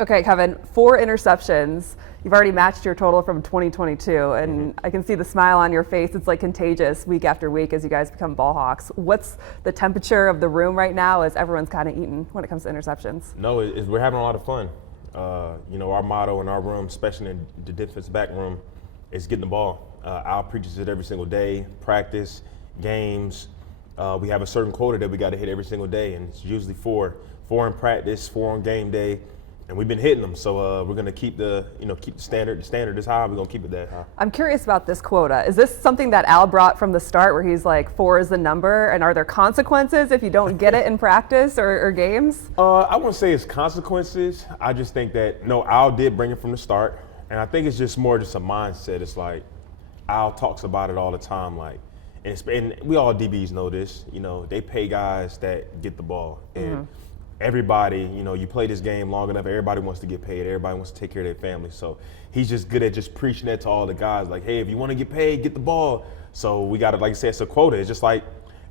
Okay, Kevin, 4 interceptions. You've already matched your total from 2022, and I can see the smile on your face. It's like contagious week after week as you guys become ball hawks. What's the temperature of the room right now as everyone's kind of eating when it comes to interceptions? No, we're having a lot of fun. Our motto in our room, especially in the defense back room, is getting the ball. Al preaches it every single day, practice, games. We have a certain quota that we got to hit every single day, and it's usually 4 in practice, 4 on game day. And we've been hitting them, so we're going to keep the standard. The standard is high. We're going to keep it that high. I'm curious about this quota. Is this something that Al brought from the start, where he's like 4 is the number, and are there consequences if you don't get it in practice or games? I wouldn't say it's consequences. I just think that Al did bring it from the start, and I think it's just more just a mindset. It's like Al talks about it all the time, like, and we all DBs know this. They pay guys that get the ball, and everybody, you play this game long enough, everybody wants to get paid. Everybody wants to take care of their family. So he's just good at just preaching that to all the guys. Like, hey, if you want to get paid, get the ball. So we got to, like you said, it's a quota. It's just like,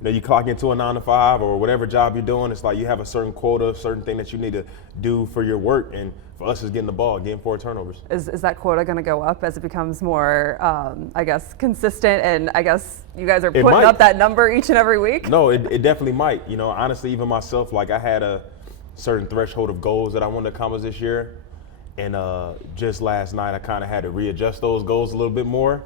you clock into a 9 to 5 or whatever job you're doing. It's like you have a certain quota, a certain thing that you need to do for your work. And for us, it's getting the ball, getting 4 turnovers. Is that quota going to go up as it becomes more, consistent? And I guess you guys are putting up that number each and every week? No, it definitely might. Honestly, even myself, like I had a certain threshold of goals that I wanted to accomplish this year. And just last night, I kind of had to readjust those goals a little bit more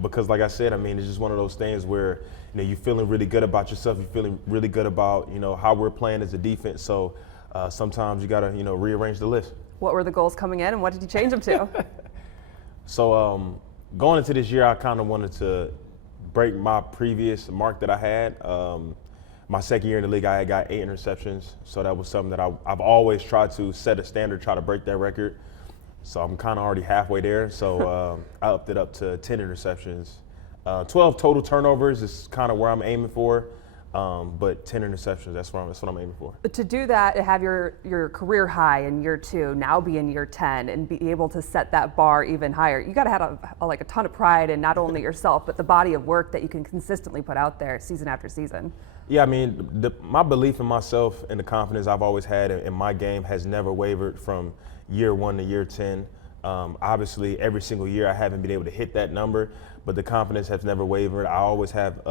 because, like I said, it's just one of those things where, you're feeling really good about yourself. You're feeling really good about, how we're playing as a defense. So sometimes you got to, rearrange the list. What were the goals coming in, and what did you change them to? So going into this year, I kind of wanted to break my previous mark that I had. My second year in the league, I had got 8 interceptions. So that was something that I've always tried to set a standard, try to break that record. So I'm kind of already halfway there. So I upped it up to 10 interceptions. 12 total turnovers is kind of where I'm aiming for. But 10 interceptions, that's what I'm aiming for. To do that, to have your career high in year 2, now be in year 10, and be able to set that bar even higher, you got to have a ton of pride in not only yourself, but the body of work that you can consistently put out there season after season. Yeah, my belief in myself and the confidence I've always had in my game has never wavered from year 1 to year 10. Obviously, every single year I haven't been able to hit that number, but the confidence has never wavered. I always have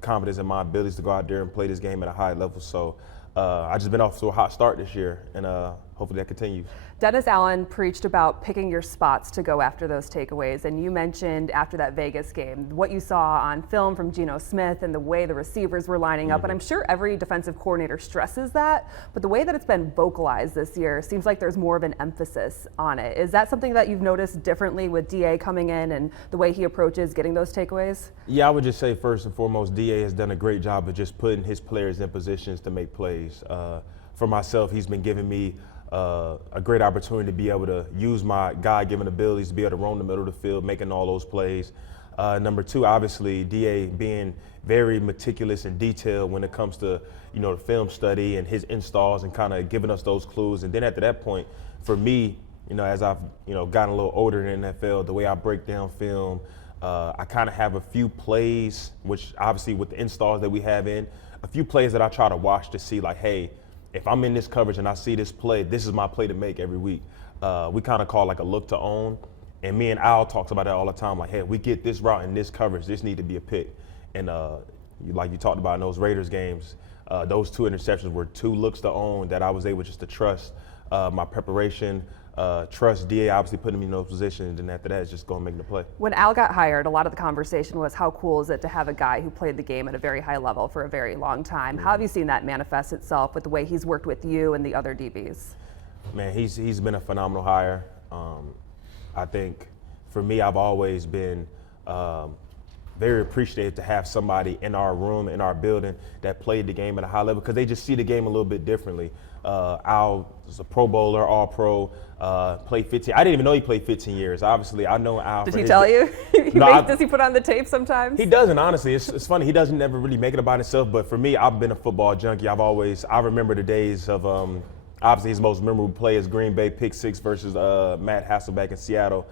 confidence in my abilities to go out there and play this game at a high level. So I've just been off to a hot start this year, and hopefully that continues. Dennis Allen preached about picking your spots to go after those takeaways, and you mentioned after that Vegas game what you saw on film from Geno Smith and the way the receivers were lining up, and I'm sure every defensive coordinator stresses that, but the way that it's been vocalized this year seems like there's more of an emphasis on it. Is that something that you've noticed differently with DA coming in and the way he approaches getting those takeaways? Yeah, I would just say first and foremost, DA has done a great job of just putting his players in positions to make plays. For myself, he's been giving me a great opportunity to be able to use my God-given abilities to be able to roam the middle of the field, making all those plays. Number 2, obviously, DA being very meticulous and detailed when it comes to, the film study and his installs and kind of giving us those clues. And then after that point, for me, as I've, gotten a little older in the NFL, the way I break down film, I kind of have a few plays, which obviously with the installs that we have a few plays that I try to watch to see like, hey, if I'm in this coverage and I see this play, this is my play to make every week. We kind of call like a look to own. And me and Al talks about that all the time. Like, hey, we get this route in this coverage, this need to be a pick. And like you talked about in those Raiders games, those 2 interceptions were 2 looks to own that I was able just to trust my preparation, trust DA, obviously putting me in those positions, and after that, it's just going to make the play. When Al got hired, a lot of the conversation was how cool is it to have a guy who played the game at a very high level for a very long time. How have you seen that manifest itself with the way he's worked with you and the other DBs? Man, he's been a phenomenal hire. I think for me, I've always been very appreciative to have somebody in our room, in our building, that played the game at a high level because they just see the game a little bit differently. Al is a Pro Bowler, All-Pro, played 15. I didn't even know he played 15 years. Obviously, I know Al. Did he tell you? Does he put on the tape sometimes? He doesn't, honestly. It's funny. He doesn't never really make it about himself. But for me, I've been a football junkie. I remember the days of, obviously, his most memorable play is Green Bay pick 6 versus Matt Hasselbeck in Seattle.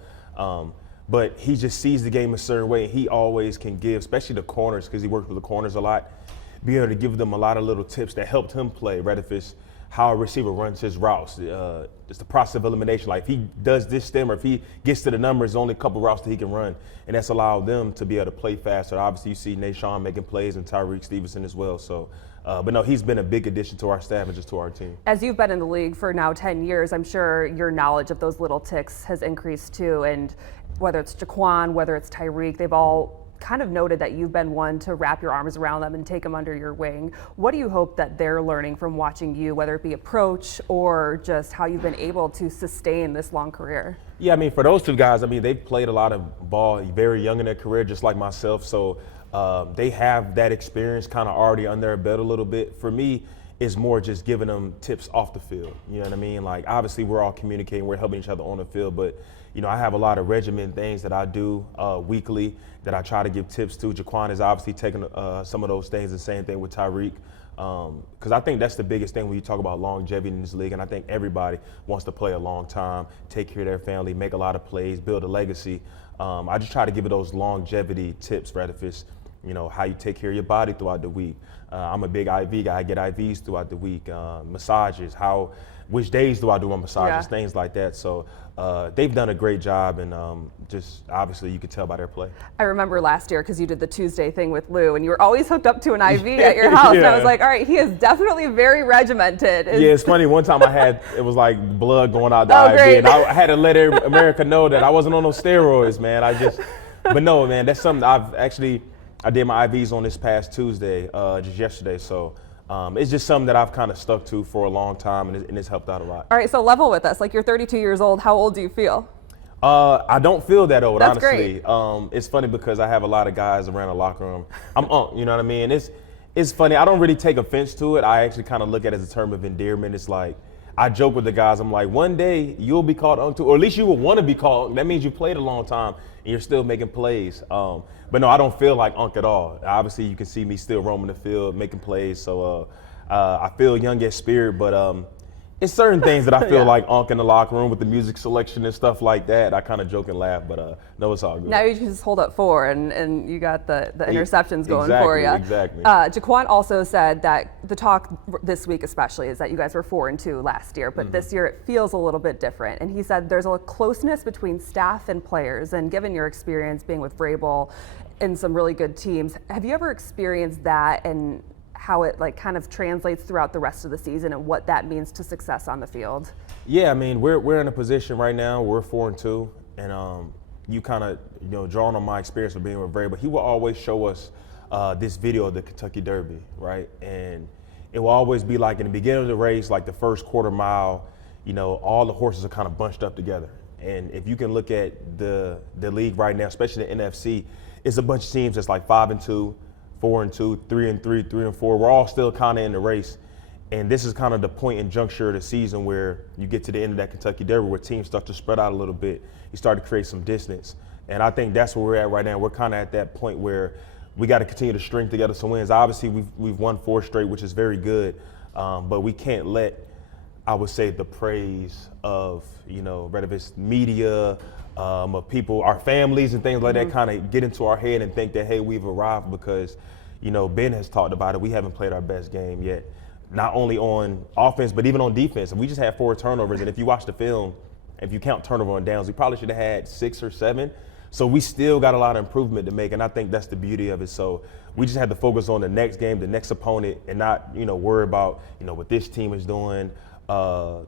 But he just sees the game a certain way. He always can give, especially the corners, because he works with the corners a lot, be able to give them a lot of little tips that helped him play, right? If it's how a receiver runs his routes. It's the process of elimination. Like if he does this stem or if he gets to the numbers, only a couple routes that he can run. And that's allowed them to be able to play faster. Obviously, you see Nashawn making plays and Tyreek Stevenson as well. So, but no, he's been a big addition to our staff and just to our team. As you've been in the league for now 10 years, I'm sure your knowledge of those little ticks has increased too. And whether it's Jaquan, whether it's Tyreek, they've all kind of noted that you've been one to wrap your arms around them and take them under your wing. What do you hope that they're learning from watching you, whether it be approach or just how you've been able to sustain this long career? Yeah, I mean, for those two guys, I mean, they've played a lot of ball very young in their career, just like myself. So they have that experience kind of already under their belt a little bit. For me, it's more just giving them tips off the field. You know what I mean? Like, obviously, we're all communicating, we're helping each other on the field, but you know, I have a lot of regimen things that I do weekly that I try to give tips to. Jaquan is obviously taking some of those things, the same thing with Tyreek. Because I think that's the biggest thing when you talk about longevity in this league, and I think everybody wants to play a long time, take care of their family, make a lot of plays, build a legacy. I just try to give it those longevity tips, right? If it's, you know, how you take care of your body throughout the week. I'm a big IV guy. I get IVs throughout the week. Massages, which days do I do my massages, things like that. So they've done a great job, and just obviously you could tell by their play. I remember last year because you did the Tuesday thing with Lou, and you were always hooked up to an IV at your house. And I was like, all right, he is definitely very regimented. Yeah, it's funny. One time it was like blood going out the IV, great. and I had to let America know that I wasn't on no steroids, man. But no, man, that's something I did my IVs on this past Tuesday, just yesterday. So it's just something that I've kind of stuck to for a long time, and it's helped out a lot. All right, so level with us. Like, you're 32 years old. How old do you feel? I don't feel that old, That's honestly. great. It's funny because I have a lot of guys around the locker room. I'm you know what I mean? It's funny. I don't really take offense to it. I actually kind of look at it as a term of endearment. It's like, I joke with the guys. I'm like, one day you'll be called Unc too, or at least you will want to be called. That means you played a long time and you're still making plays. But no, I don't feel like Unc at all. Obviously, you can see me still roaming the field, making plays. So I feel young at spirit, but it's certain things that I feel like Unc in the locker room with the music selection and stuff like that. I kind of joke and laugh, but no, it's all good. Now you can just hold up 4, and you got the interceptions going for you. Exactly. Jaquan also said that the talk this week especially is that you guys were 4-2 last year, but this year it feels a little bit different. And he said there's a closeness between staff and players, and given your experience being with Vrabel and some really good teams, have you ever experienced that and how it like kind of translates throughout the rest of the season and what that means to success on the field? Yeah, I mean, we're in a position right now, we're 4-2, and you kind of, you know, drawing on my experience of being with Vrabel, he will always show us this video of the Kentucky Derby, right? And it will always be like in the beginning of the race, like the first quarter mile, you know, all the horses are kind of bunched up together. And if you can look at the league right now, especially the NFC, it's a bunch of teams that's like 5-2, 4-2, 3-3, 3-4. We're all still kind of in the race. And this is kind of the point and juncture of the season where you get to the end of that Kentucky Derby where teams start to spread out a little bit. You start to create some distance. And I think that's where we're at right now. We're kind of at that point where we got to continue to string together some wins. Obviously, we've won 4 straight, which is very good. But we can't let, I would say, the praise of, you know, whether it's media, of people, our families and things like that kind of get into our head and think that, hey, we've arrived because, you know, Ben has talked about it. We haven't played our best game yet, not only on offense, but even on defense. And we just had 4 turnovers. And if you watch the film, if you count turnover on downs, we probably should have had 6 or 7. So we still got a lot of improvement to make. And I think that's the beauty of it. So we just had to focus on the next game, the next opponent, and not, you know, worry about, you know, what this team is doing.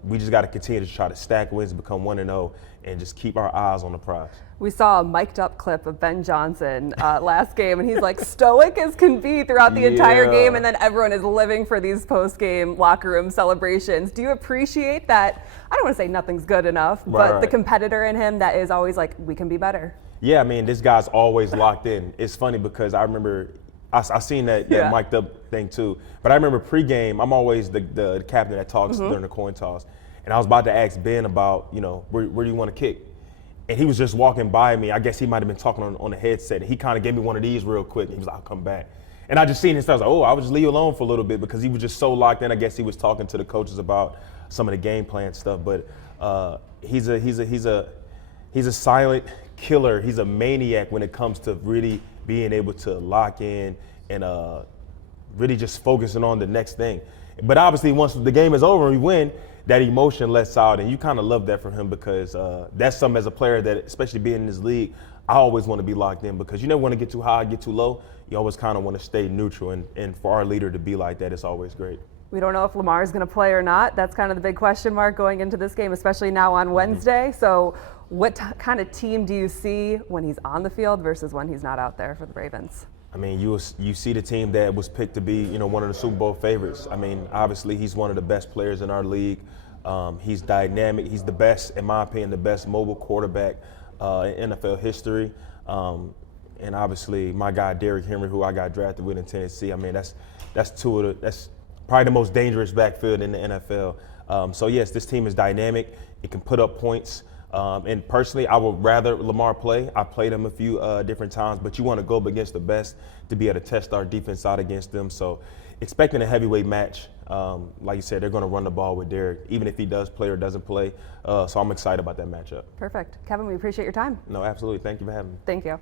We just got to continue to try to stack wins and become 1-0 and just keep our eyes on the prize. We saw a mic'd up clip of Ben Johnson last game, and he's like stoic as can be throughout the entire game, and then everyone is living for these post-game locker room celebrations. Do you appreciate that? I don't want to say nothing's good enough, but the competitor in him that is always like, we can be better. Yeah, I mean, this guy's always locked in. It's funny because I remember I seen that mic'd up thing too. But I remember pregame, I'm always the captain that talks during the coin toss. And I was about to ask Ben about, you know, where do you want to kick? And he was just walking by me. I guess he might have been talking on the headset. And he kind of gave me one of these real quick. And he was like, I'll come back. And I just seen his face. I was like, oh, I would just leave you alone for a little bit because he was just so locked in. I guess he was talking to the coaches about some of the game plan stuff. But he's a silent killer. He's a maniac when it comes to really being able to lock in and really just focusing on the next thing. But obviously, once the game is over and we win, that emotion lets out, and you kind of love that from him because that's something as a player that, especially being in this league, I always want to be locked in because you never want to get too high, get too low. You always kind of want to stay neutral, and for our leader to be like that, it's always great. We don't know if Lamar is going to play or not. That's kind of the big question mark going into this game, especially now on Wednesday. So what kind of team do you see when he's on the field versus when he's not out there for the Ravens? I mean, you see the team that was picked to be, one of the Super Bowl favorites. I mean, obviously he's one of the best players in our league. He's dynamic. He's the best, in my opinion, the best mobile quarterback in NFL history. And obviously my guy Derrick Henry, who I got drafted with in Tennessee. I mean, that's probably the most dangerous backfield in the NFL. So yes, this team is dynamic. It can put up points. And personally, I would rather Lamar play. I played him a few different times, but you want to go up against the best to be able to test our defense out against them. So expecting a heavyweight match. Like you said, they're going to run the ball with Derrick, even if he does play or doesn't play. So I'm excited about that matchup. Perfect. Kevin, we appreciate your time. No, absolutely. Thank you for having me. Thank you.